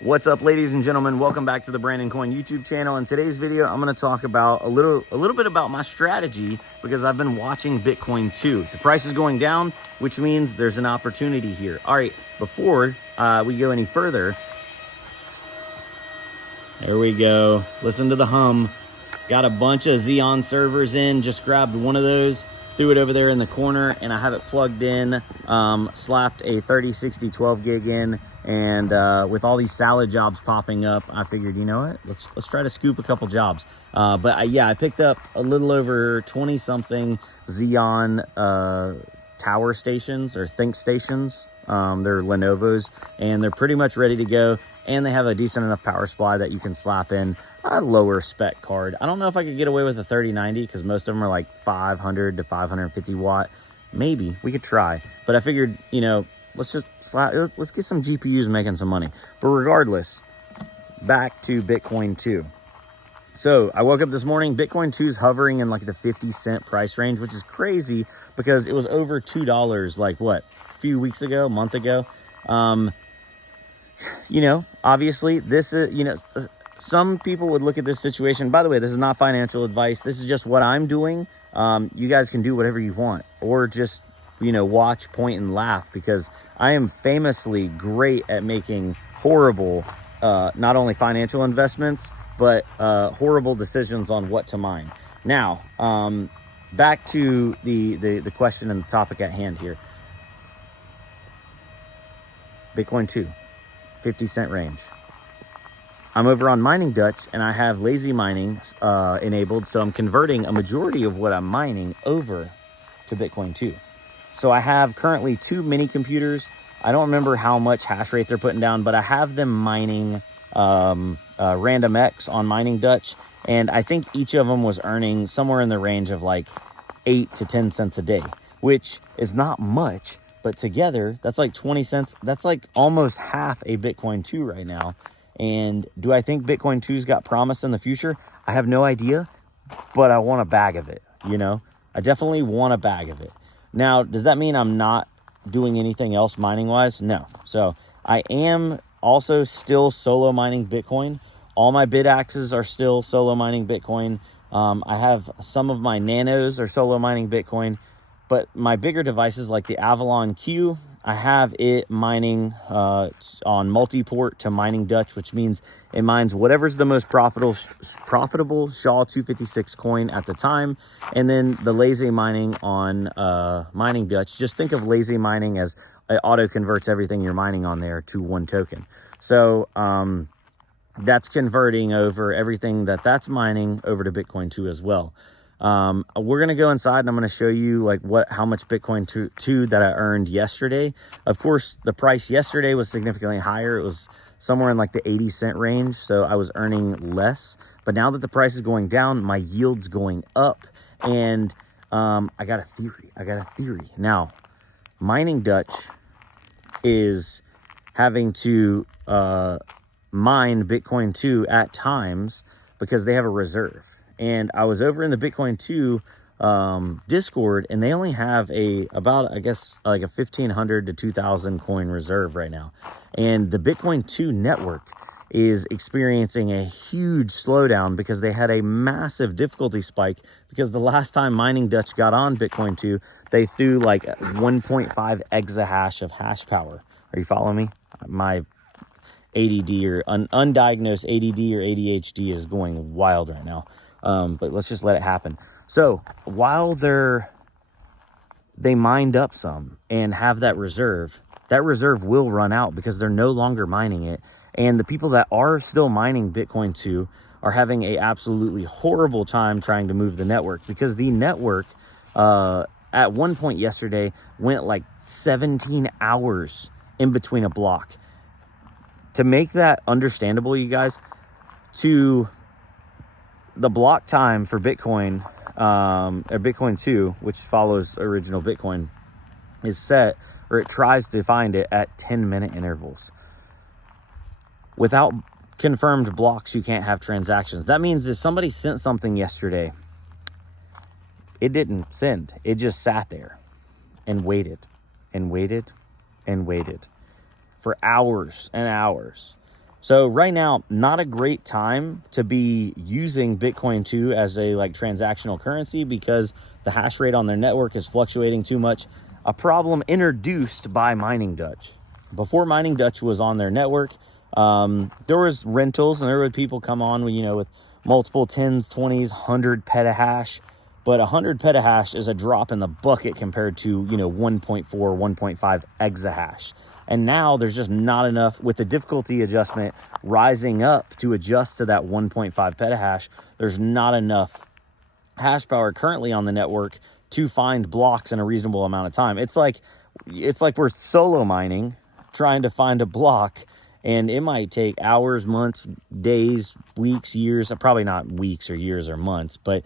What's up, ladies and gentlemen? Welcome back to the Brandon Coin YouTube channel. In today's video, I'm going to talk about a little bit about my strategy because I've been watching Bitcoin too. The price is going down, which means there's an opportunity here. All right, before we go any further, there we go. Listen to the hum. Got a bunch of Xeon servers in. Just grabbed one of those, threw it over there in the corner, and I have it plugged in. Slapped a 3060 12 gig in. And with all these salad jobs popping up, I figured, you know what, let's try to scoop a couple jobs. Yeah, I picked up a little over 20 something Xeon tower stations or think stations. They're Lenovo's, and they're pretty much ready to go. And they have a decent enough power supply that you can slap in a lower spec card. I don't know if I could get away with a 3090 because most of them are like 500 to 550 watt. Maybe we could try, but I figured, you know, let's get some GPUs making some money. But regardless, back to Bitcoin 2. So I woke up this morning, Bitcoin 2 is hovering in like the 50-cent price range, which is crazy because it was over $2 like what, a few weeks ago, a month ago. You know, obviously this is, you know, some people would look at this situation. By the way, this is not financial advice. This is just what I'm doing. You guys can do whatever you want, or just, you know, watch, point, and laugh, because I am famously great at making horrible, not only financial investments, but horrible decisions on what to mine. Now, back to the question and the topic at hand here. Bitcoin 2, 50-cent range. I'm over on Mining Dutch, and I have lazy mining enabled, so I'm converting a majority of what I'm mining over to Bitcoin 2. So I have currently 2 mini computers. I don't remember how much hash rate they're putting down, but I have them mining Random X on Mining Dutch, and I think each of them was earning somewhere in the range of like 8 to 10 cents a day, which is not much, but together that's like 20 cents. That's like almost half a Bitcoin 2 right now. And do I think Bitcoin 2's got promise in the future? I have no idea, but I want a bag of it, you know? I definitely want a bag of it. Now, does that mean I'm not doing anything else mining-wise? No. So I am also still solo mining Bitcoin. All my bid axes are still solo mining Bitcoin. I have some of my nanos are solo mining Bitcoin, but my bigger devices like the Avalon Q, I have it mining on multi-port to Mining Dutch, which means it mines whatever's the most profitable SHA-256 coin at the time. And then the lazy mining on Mining Dutch, just think of lazy mining as it auto converts everything you're mining on there to one token. So that's converting over everything that's mining over to Bitcoin 2 as well. We're going to go inside and I'm going to show you like how much Bitcoin 2 that I earned yesterday. Of course, the price yesterday was significantly higher. It was somewhere in like the 80-cent range. So I was earning less, but now that the price is going down, my yield's going up. And, I got a theory. Now, Mining Dutch is having to, mine Bitcoin 2 at times because they have a reserve. And I was over in the Bitcoin 2 Discord, and they only have about, I guess, like a 1,500 to 2,000 coin reserve right now. And the Bitcoin 2 network is experiencing a huge slowdown because they had a massive difficulty spike, because the last time Mining Dutch got on Bitcoin 2, they threw like 1.5 exahash of hash power. Are you following me? My ADD or undiagnosed ADD or ADHD is going wild right now. But let's just let it happen. So while they mined up some and have that reserve will run out because they're no longer mining it. And the people that are still mining Bitcoin 2 are having a absolutely horrible time trying to move the network, because the network, at one point yesterday went like 17 hours in between a block. To make that understandable, you guys, to the block time for Bitcoin, or Bitcoin 2, which follows original Bitcoin, is set, or it tries to find it at 10-minute intervals. Without confirmed blocks, you can't have transactions. That means if somebody sent something yesterday, it didn't send. It just sat there and waited and waited and waited for hours and hours. So right now, not a great time to be using Bitcoin 2 as a like transactional currency because the hash rate on their network is fluctuating too much. A problem introduced by Mining Dutch. Before Mining Dutch was on their network, there was rentals and there would people come on with, with multiple 10s, 20s, 100 petahash. But 100 petahash is a drop in the bucket compared to, 1.4, 1.5 exahash. And now there's just not enough with the difficulty adjustment rising up to adjust to that 1.5 petahash. There's not enough hash power currently on the network to find blocks in a reasonable amount of time. It's like we're solo mining, trying to find a block, and it might take hours, months, days, weeks, years. Probably not weeks or years or months, but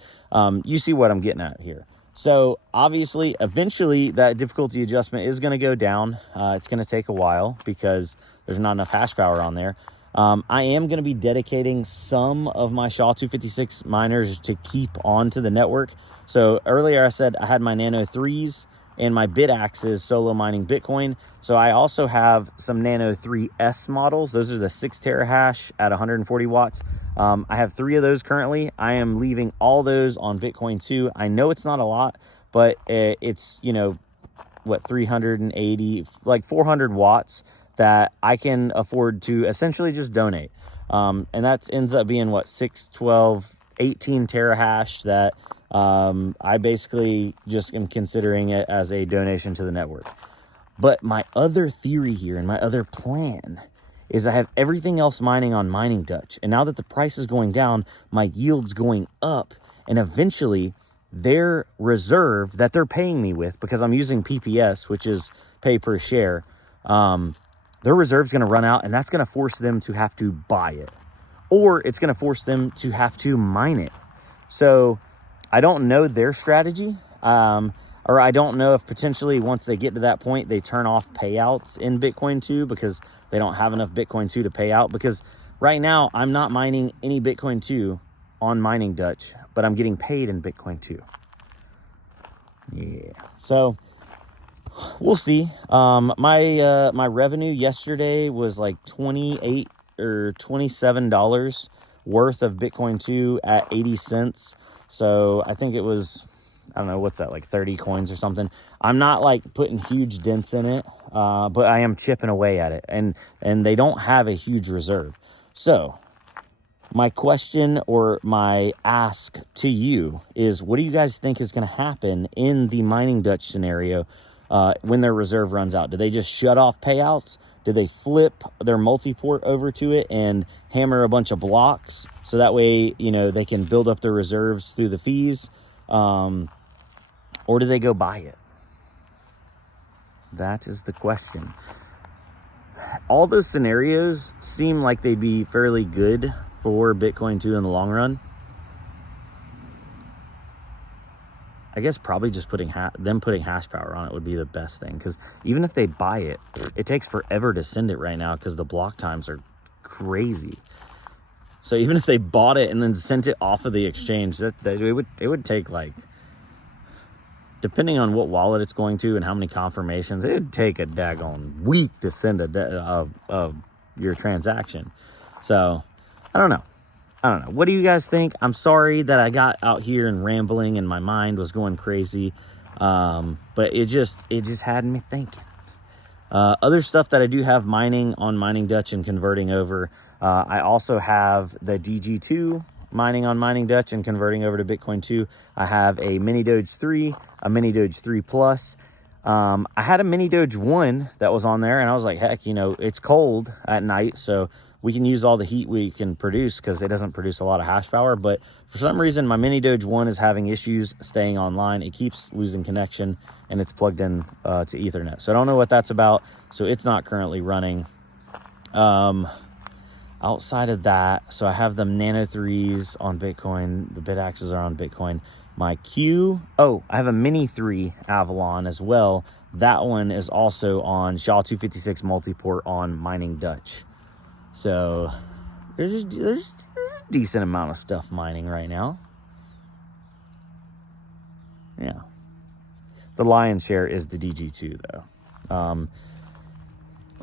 you see what I'm getting at here. So obviously, eventually that difficulty adjustment is going to go down. It's going to take a while because there's not enough hash power on there. I am going to be dedicating some of my SHA-256 miners to keep onto the network. So earlier I said I had my Nano 3s and my BitAxes solo mining Bitcoin. So I also have some Nano 3S models. Those are the 6 terahash at 140 watts. I have 3 of those currently. I am leaving all those on Bitcoin 2. I know it's not a lot, but it's, 380, like 400 watts that I can afford to essentially just donate. And that ends up being 6, 12, 18 terahash that I basically just am considering it as a donation to the network. But my other theory here and my other plan is I have everything else mining on Mining Dutch. And now that the price is going down, my yield's going up. And eventually their reserve that they're paying me with, because I'm using PPS, which is pay per share, their reserve's going to run out, and that's going to force them to have to buy it. Or it's going to force them to have to mine it. So I don't know their strategy. Or I don't know if potentially once they get to that point, they turn off payouts in Bitcoin 2 because they don't have enough Bitcoin 2 to pay out. Because right now I'm not mining any Bitcoin 2 on Mining Dutch, but I'm getting paid in Bitcoin 2. Yeah. So we'll see. My revenue yesterday was like $28 or $27 worth of Bitcoin 2 at 80 cents. So I think it was, I don't know, what's that, like 30 coins or something. I'm not like putting huge dents in it, but I am chipping away at it. And they don't have a huge reserve. So my question or my ask to you is, what do you guys think is going to happen in the Mining Dutch scenario when their reserve runs out? Do they just shut off payouts? Do they flip their multi-port over to it and hammer a bunch of blocks so that way, they can build up their reserves through the fees? Or do they go buy it? That is the question. All those scenarios seem like they'd be fairly good for Bitcoin 2 in the long run. I guess probably just putting hash power on it would be the best thing, because even if they buy it, it takes forever to send it right now because the block times are crazy. So even if they bought it and then sent it off of the exchange, it would take, like, depending on what wallet it's going to and how many confirmations, it would take a daggone week to send your transaction. So I don't know. What do you guys think? I'm sorry that I got out here and rambling and my mind was going crazy. But it just had me thinking. Other stuff that I do have mining on Mining Dutch and converting over. I also have the DG2 mining on Mining Dutch and converting over to Bitcoin 2. I have a Mini Doge 3, a Mini Doge 3 Plus. I had a Mini Doge 1 that was on there, and I was like, heck, it's cold at night, so we can use all the heat we can produce because it doesn't produce a lot of hash power. But for some reason, my Mini Doge 1 is having issues staying online. It keeps losing connection, and it's plugged in to Ethernet. So I don't know what that's about. So it's not currently running. Outside of that, so I have the Nano 3s on Bitcoin. The BitAxes are on Bitcoin. My I have a Mini 3 Avalon as well. That one is also on SHA-256 multi-port on Mining Dutch. So there's a decent amount of stuff mining right now. Yeah. The lion's share is the DG2 though.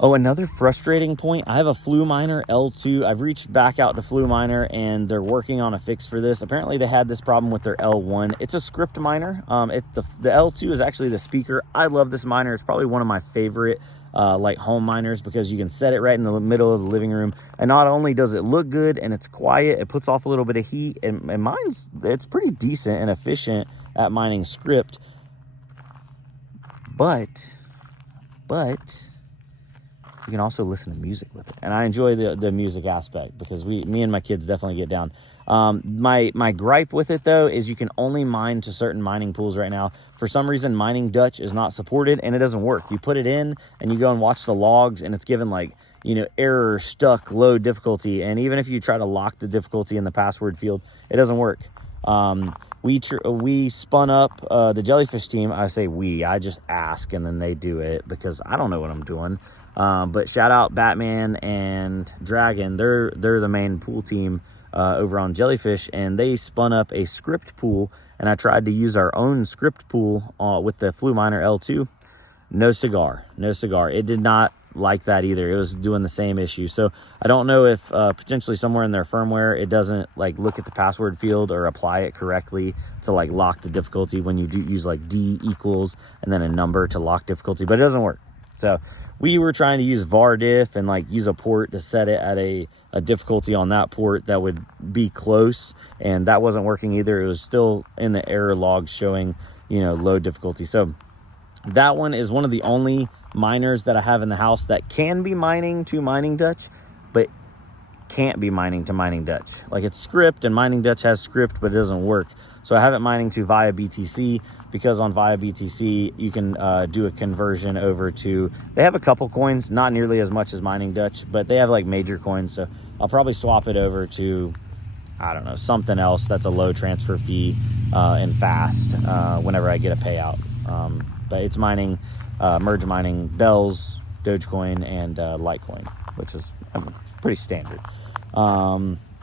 Oh, another frustrating point. I have a Flue Miner L2. I've reached back out to Flue Miner and they're working on a fix for this. Apparently they had this problem with their L1. It's a script miner. The L2 is actually the speaker. I love this miner. It's probably one of my favorite like home miners because you can set it right in the middle of the living room. And not only does it look good and it's quiet, it puts off a little bit of heat, and it's pretty decent and efficient at mining script. But you can also listen to music with it, and I enjoy the music aspect because me and my kids definitely get down. My gripe with it though is you can only mine to certain mining pools right now. For some reason, mining Dutch is not supported and it doesn't work. You put it in and you go and watch the logs and it's given like, you know, error, stuck, low difficulty, and even if you try to lock the difficulty in the password field, it doesn't work. We spun up the jellyfish team. I say I just ask and then they do it because I don't know what I'm doing. But shout out Batman and Dragon. They're the main pool team over on Jellyfish, and they spun up a script pool, and I tried to use our own script pool with the Flue Miner L2. No cigar. It did not like that either. It was doing the same issue. So I don't know if potentially somewhere in their firmware it doesn't like look at the password field or apply it correctly to like lock the difficulty when you do use like D equals and then a number to lock difficulty, but it doesn't work. So we were trying to use var diff and like use a port to set it at a difficulty on that port that would be close, and that wasn't working either. It was still in the error log showing, you know, low difficulty. So that one is one of the only miners that I have in the house that can be mining to mining Dutch, but can't be mining to mining Dutch. Like it's script and mining Dutch has script, but it doesn't work. So I have it mining to via BTC because on via BTC you can do a conversion over to, they have a couple coins, not nearly as much as mining Dutch, but they have like major coins. So I'll probably swap it over to, I don't know, something else that's a low transfer fee and fast whenever I get a payout. But it's mining, merge mining Bells, Dogecoin, and Litecoin, which is pretty standard.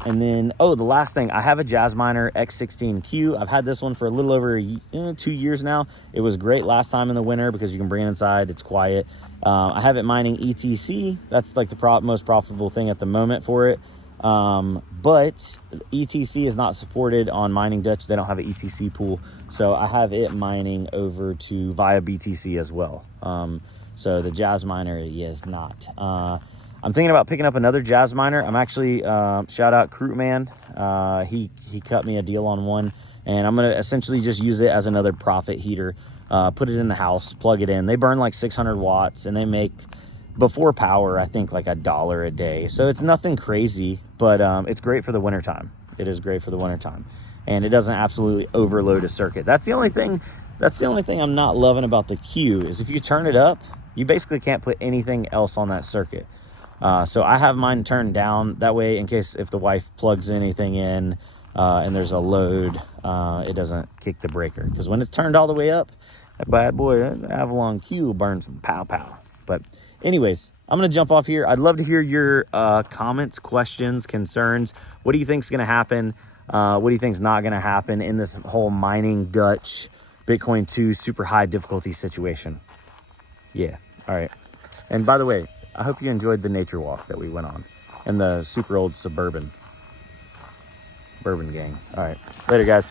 And then, the last thing, I have a Jazzminer X16Q. I've had this one for a little over 2 years now. It was great last time in the winter because you can bring it inside, it's quiet. I have it mining ETC. That's like the most profitable thing at the moment for it. But ETC is not supported on mining Dutch. They don't have an ETC pool. So I have it mining over to via BTC as well. So the Jazzminer is not. I'm thinking about picking up another Jazzminer. I'm actually, shout out Crewman. He cut me a deal on one, and I'm going to essentially just use it as another profit heater. Put it in the house, plug it in. They burn like 600 watts, and they make, before power, I think like $1 a day. So it's nothing crazy, but it's great for the wintertime. It is great for the wintertime. And it doesn't absolutely overload a circuit. That's the only thing I'm not loving about the Q is if you turn it up, you basically can't put anything else on that circuit. So I have mine turned down that way in case if the wife plugs anything in and there's a load, it doesn't kick the breaker. Because when it's turned all the way up, that bad boy, that Avalon Q burns some pow. But anyways, I'm going to jump off here. I'd love to hear your comments, questions, concerns. What do you think is going to happen? What do you think is not going to happen in this whole mining Dutch Bitcoin 2 super high difficulty situation? Yeah. All right. And by the way, I hope you enjoyed the nature walk that we went on and the super old suburban gang. All right. Later, guys.